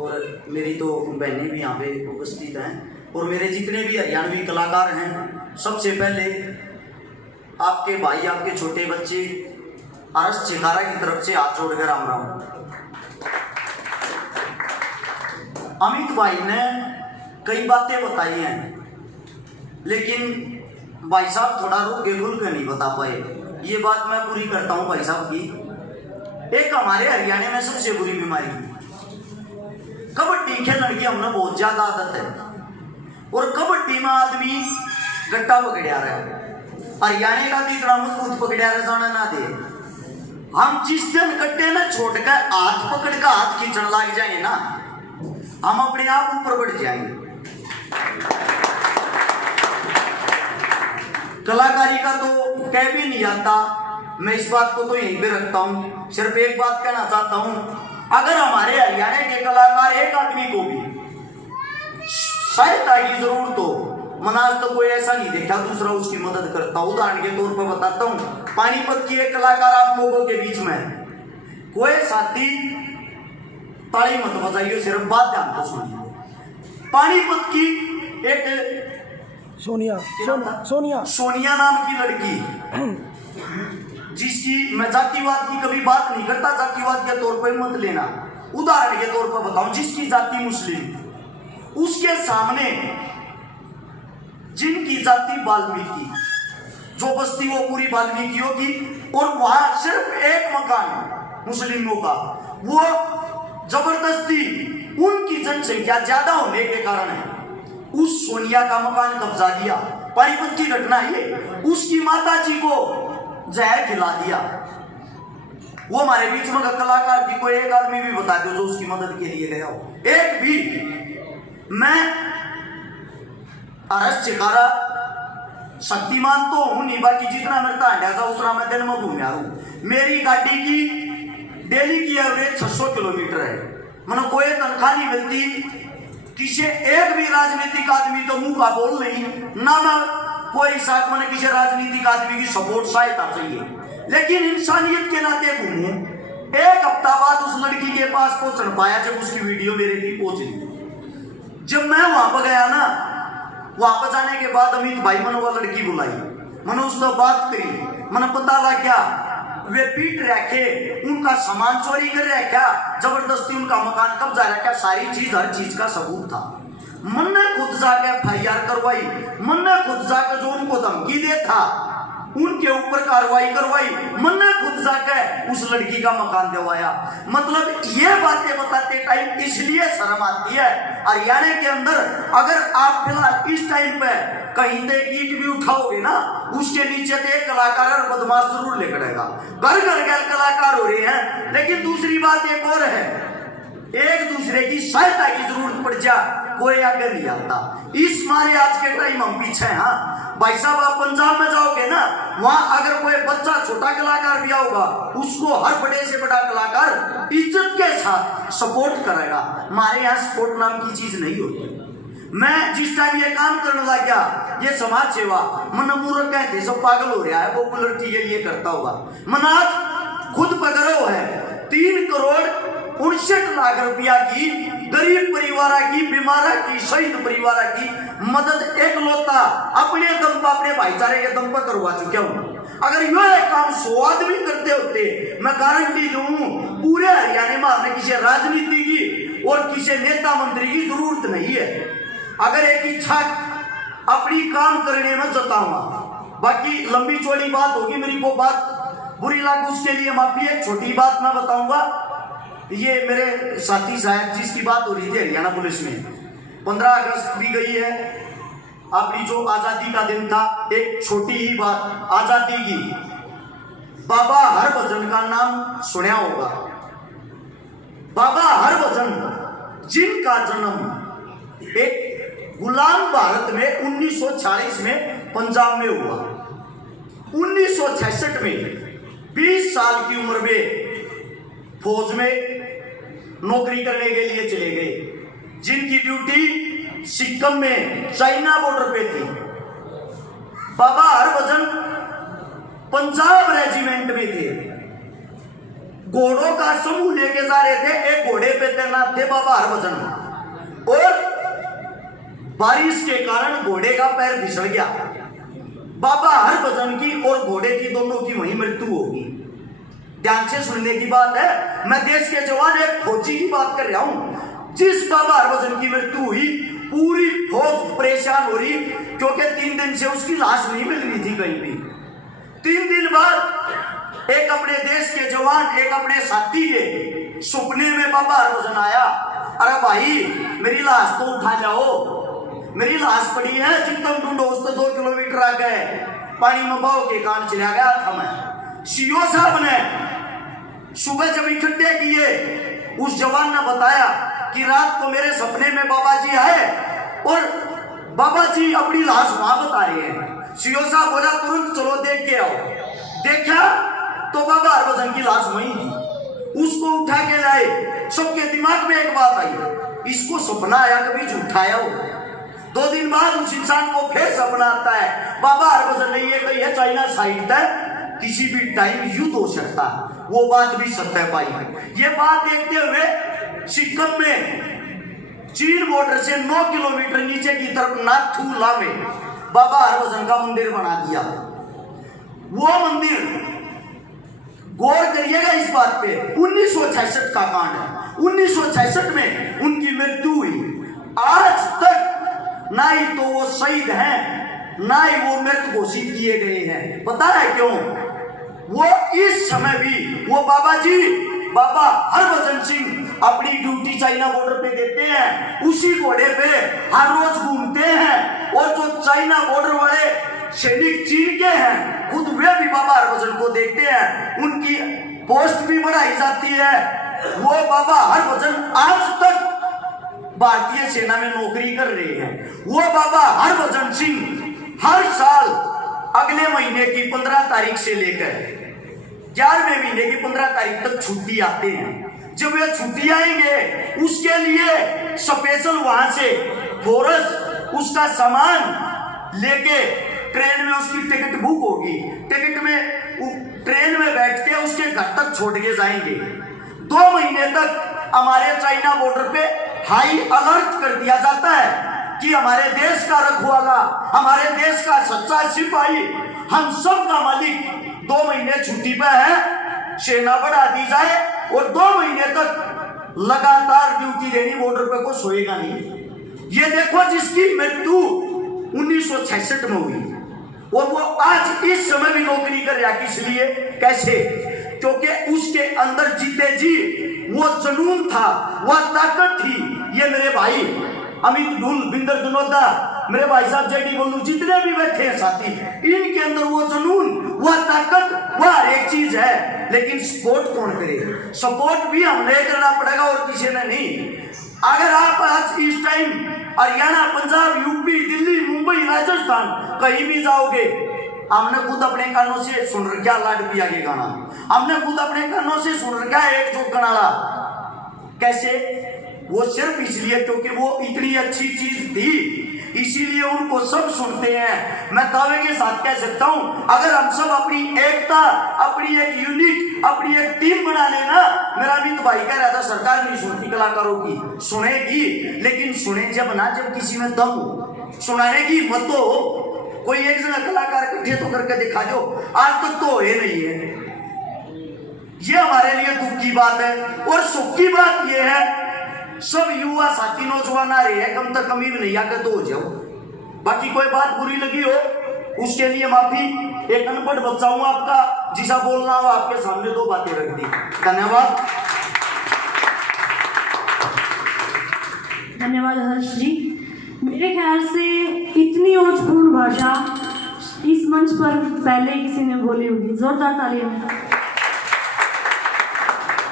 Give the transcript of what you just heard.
और मेरी तो बहनें भी यहाँ पे उपस्थित हैं और मेरे जितने भी हरियाणवी कलाकार हैं, सबसे पहले आपके भाई, आपके छोटे बच्चे आरएस चिकारा की तरफ से हाथ जोड़कर राम राम। अमित भाई ने कई बातें बताई हैं, लेकिन भाई साहब थोड़ा रुक के खुल के नहीं बता पाए। ये बात मैं पूरी करता हूँ भाई साहब की। एक हमारे हरियाणा में सबसे बुरी बीमारी कबड्डी खेलने की हमने बहुत ज्यादा आदत है, और कबड्डी में आदमी गट्टा पकड़िया रहे, हरियाणा का इतना मजबूत पकड़िया रहे जाना ना दे। हम जिस दिन गट्टे ने छोड़कर हाथ पकड़ कर हाथ खींचने लग जाएंगे ना, हम अपने आप ऊपर बढ़ जाएंगे। कलाकारी का तो कह भी नहीं आता, मैं इस बात को तो यहीं पे रखता हूं। सिर्फ एक बात कहना चाहता हूं, अगर हमारे हरियाणा के कलाकार एक आदमी को भी सहायता की जरूरत हो, मनाज तो कोई ऐसा नहीं देखा दूसरा उसकी मदद करता। उदाहरण के तौर पर बताता हूं, पानीपत की एक कलाकार आप लोगों के बीच में, कोई साथी ताली मत बजाइए, सिर्फ बात ध्यान से सुनिए। पानीपत की एक सोनिया नाम की लड़की, जिसकी मैं जातिवाद की कभी बात नहीं करता, जातिवाद के तौर पर मत लेना, उदाहरण के तौर पर बताऊं, जिसकी जाति मुस्लिम, उसके सामने जिनकी जाति वाल्मीकि, जो बस्ती वो पूरी वाल्मीकियों की, और वहां सिर्फ एक मकान मुस्लिमों का, वो जबरदस्ती उनकी जनसंख्या ज्यादा होने के कारण है उस सोनिया का मकान कब्जा लिया। पानीपत की घटना ये, उसकी माता जी को जहर खिला दिया। वो हमारे बीच में कलाकार थी, कोई एक आदमी भी बता दो जो उसकी मदद के लिए गया हो, एक भी। मैं आरएस चिकारा शक्तिमान तो हूं नहीं, बाकी जितना मिलता अंदाजा उतना मैं दिन में घूम हूं। मेरी गाड़ी की डेली की एवरेज 600 किलोमीटर है, मतलब कोई तनख्वाह नहीं मिलती। किसी एक भी राजनीतिक आदमी तो मुंह का बोल नहीं ना, मैं कोई साथ मैंने किसी राजनीतिक आदमी की सपोर्ट सहायता चाहिए, लेकिन इंसानियत के नाते घूमूं। एक हफ्ता बाद उस लड़की के पास पहुंच पाया जब उसकी वीडियो मेरे भी पहुंची। जब मैं वहां पर गया ना, वहां पर जाने के बाद अमित भाई मैंने वो लड़की बुलाई, मैंने उससे बात करी, मैंने पता लगा क्या वे पीट रखे, उनका सामान चोरी कर रखा, जबरदस्ती उनका मकान कब्जा रखा, सारी चीज हर चीज का सबूत था। मन ने खुद जाकर एफआईआर करवाई, मन ने खुद जाकर जो उनको धमकी दे था उनके ऊपर कार्रवाई करवाई, मन ने खुद जाकर उस लड़की का मकान दिलवाया। मतलब ये बातें बताते टाइम इसलिए शर्म आती है। हरियाणा के अंदर अगर आप फिलहाल इस टाइम पे कहीं पे ईट भी उठाओगे ना, उसके नीचे तो एक कलाकार और बदमाश जरूर लेकड़ेगा। घर घर गैर कलाकार हो रहे हैं, लेकिन दूसरी बात एक और है, एक दूसरे की सहायता की जरूरत पड़ जा, कोई आगे नहीं आता। इस मारे आज के टाइम हम पीछे हैं। हाँ भाई साहब, आप पंजाब में जाओगे ना, वहां अगर कोई बच्चा छोटा कलाकार भी आओगा, उसको हर बड़े से बड़ा कलाकार इज्जत के साथ सपोर्ट करेगा। हमारे यहाँ सपोर्ट नाम की चीज नहीं होती। मैं जिस टाइम ये काम करने लग गया, ये समाज सेवा, मन मूर्ख कहते सब पागल हो रहा है, पॉपुलरिटी ये करता होगा। मन आज खुद पकड़ो है 3 करोड़ 59 लाख रुपया की गरीब परिवार की, बीमार की, शहीद परिवार की मदद एकलौता अपने दम पर, अपने भाईचारे के दम पर करवा चुका हूं। अगर यह काम 100 आदमी करते होते, मैं गारंटी दूं पूरे हरियाणा में आपने किसी राजनीति की और किसी नेता मंत्री की जरूरत नहीं है। अगर एक इच्छा अपनी काम करने में जताऊंगा, बाकी लंबी चौड़ी बात होगी, मेरी को बात बुरी लगी उसके लिए माफी। एक छोटी बात मैं बताऊंगा, ये मेरे साथी साहब जिसकी बात हो रही थी हरियाणा पुलिस में, 15 अगस्त भी गई है, अपनी जो आजादी का दिन था, एक छोटी ही बात आजादी की, बाबा हरभजन का नाम सुना होगा। बाबा हरभजन जिनका जन्म एक गुलाम भारत में 1940 में पंजाब में हुआ, 1966 में 20 साल की उम्र में फौज में नौकरी करने के लिए चले गए, जिनकी ड्यूटी सिक्किम में चाइना बॉर्डर पे थी। बाबा हरभजन पंजाब रेजिमेंट में थे। घोड़ों का समूह लेके जा रहे थे। एक घोड़े पे तैनात थे बाबा हरभजन, और बारिश के कारण घोड़े का पैर फिसल गया। बाबा हरभजन की और घोड़े की दोनों की वहीं मृत्यु होगी। ध्यान से सुनने की बात है, मैं देश के जवान एक फौजी की बात कर रहा हूं। जिस बाबा हरभजन की मृत्यु हुई, पूरी फौज परेशान हो रही, क्योंकि 3 दिन से उसकी लाश नहीं मिल रही थी कहीं भी। 3 दिन बाद एक अपने देश के जवान, एक अपने साथी के सपने में बाबा हरभजन आया। अरे भाई, मेरी लाश तो उठा जाओ, मेरी लाश पड़ी है, जितना ढूंढो उससे 2 किलोमीटर आ गए, पानी में बहाव के कारण चला गया था मैं। सीओ साहब ने सुबह जब इकट्ठे किए, उस जवान ने बताया कि रात को मेरे सपने में बाबा जी आए और बाबा जी अपनी लाश वहां बता रहे हैं। सीओ साहब बोला तुरंत चलो देख के आओ। देखा तो बाबा हरभजन की लाश वहीं थी। उसको उठा के लाए। सबके दिमाग में एक बात आई, इसको सपना आया, कभी झूठा आया हो। 2 दिन बाद उस इंसान को फिर सपना आता है, बाबा हरभजन ने ये कही है चाइना साइड तक किसी भी टाइम युद्ध हो सकता है। वो बात भी सत्य पाई है। ये बात देखते हुए सिक्किम में चीन बॉर्डर से 9 किलोमीटर नीचे की तरफ नाथुला में बाबा हरभजन का मंदिर बना दिया। वो मंदिर, गौर करिएगा इस बात पे, 1966 का कांड है। 1966 में उनकी मृत्यु हुई। आज तक ना ही तो वो शहीद हैं, ना ही वो मृत घोषित किए गए हैं। पता है क्यों? वो इस समय भी वो बाबा जी, बाबा हरभजन सिंह अपनी ड्यूटी चाइना बॉर्डर पे देते हैं, उसी घोड़े पे हर रोज घूमते हैं। और जो चाइना बॉर्डर वाले सैनिक चीन के हैं, खुद वे भी बाबा हरभजन को देखते हैं, उनकी पोस्ट भी बढ़ाई जाती है। वो बाबा हरभजन आज तक भारतीय सेना में नौकरी कर रहे हैं। वो बाबा हरभजन सिंह हर साल अगले महीने की 15 तारीख से लेकर 11वें महीने की 15 तारीख तक छुट्टी आते हैं। जब वे छुट्टी आएंगे, उसके लिए स्पेशल वहां से फोर्स उसका सामान लेके ट्रेन में उसकी टिकट बुक होगी। टिकट में ट्रेन में बैठ के उसके घर तक छोड़ के जाएंगे। 2 महीने तक हमारे चाइना बॉर्डर पे हाई अलर्ट कर दिया जाता है कि हमारे देश का रखवाला, हमारे देश का सच्चा सिपाही, हम सब का मालिक 2 महीने छुट्टी पे है, सेना बढ़ा दी जाए और 2 महीने तक लगातार ड्यूटी देनी, बॉर्डर पे कोई सोएगा नहीं। ये देखो, जिसकी मृत्यु 1966 में हुई और वो आज इस समय भी नौकरी कर रहा। किस लिए? कैसे? क्योंकि उसके अंदर जीते जी वो जुनून था, वह ताकत थी। ये मेरे भाई अमित ढुल, बिंदर दुनोदा, मेरे भाई साहब जेडी बंधु, जितने भी बैठे हैं साथी, इनके अंदर वो जुनून, वह ताकत, वह एक चीज है। लेकिन सपोर्ट कौन करे? सपोर्ट भी हमने करना पड़ेगा और किसी ने नहीं। अगर आप आज इस टाइम हरियाणा, पंजाब, यूपी, दिल्ली, मुंबई, राजस्थान कहीं भी जाओगे, हमने खुद अपने कानों से सुन रखा लाड पिया के गाना, हमने खुद अपने कानों से सुन रखा है एक जो कनाड़ा। कैसे? वो सिर्फ इसलिए क्योंकि वो इतनी अच्छी चीज थी, इसीलिए उनको सब सुनते हैं। मैं दावे के साथ कह सकता हूं, अगर हम सब अपनी एकता, अपनी एक यूनिट, अपनी एक टीम बना लेना, मेरा भी तो भाई कह रहा था सरकार नहीं सुनती कलाकारों की, सुनेगी, लेकिन सुने जब ना जब किसी में दम हो, सुनाने की हिम्मत तो हो। कोई एक जगह कलाकार इकट्ठे तो करके दिखा दो, आज तक तो ये नहीं है। ये हमारे लिए दुख की बात है। और सुख की बात यह है, सब युवा साथी नौजवान आ रहे हैं, कम तक कमी भी नहीं आकर तो हो जाओ। बाकी कोई बात बुरी लगी हो उसके लिए माफी। एक अनपढ़ बच्चा हूं आपका, जिसा बोलना हो आपके सामने 2 बातें रख दी। धन्यवाद। धन्यवाद हर्ष जी। मेरे ख्याल से इतनी ओजपूर्ण भाषा इस मंच पर पहले किसी ने बोली होगी। जोरदार तालियां।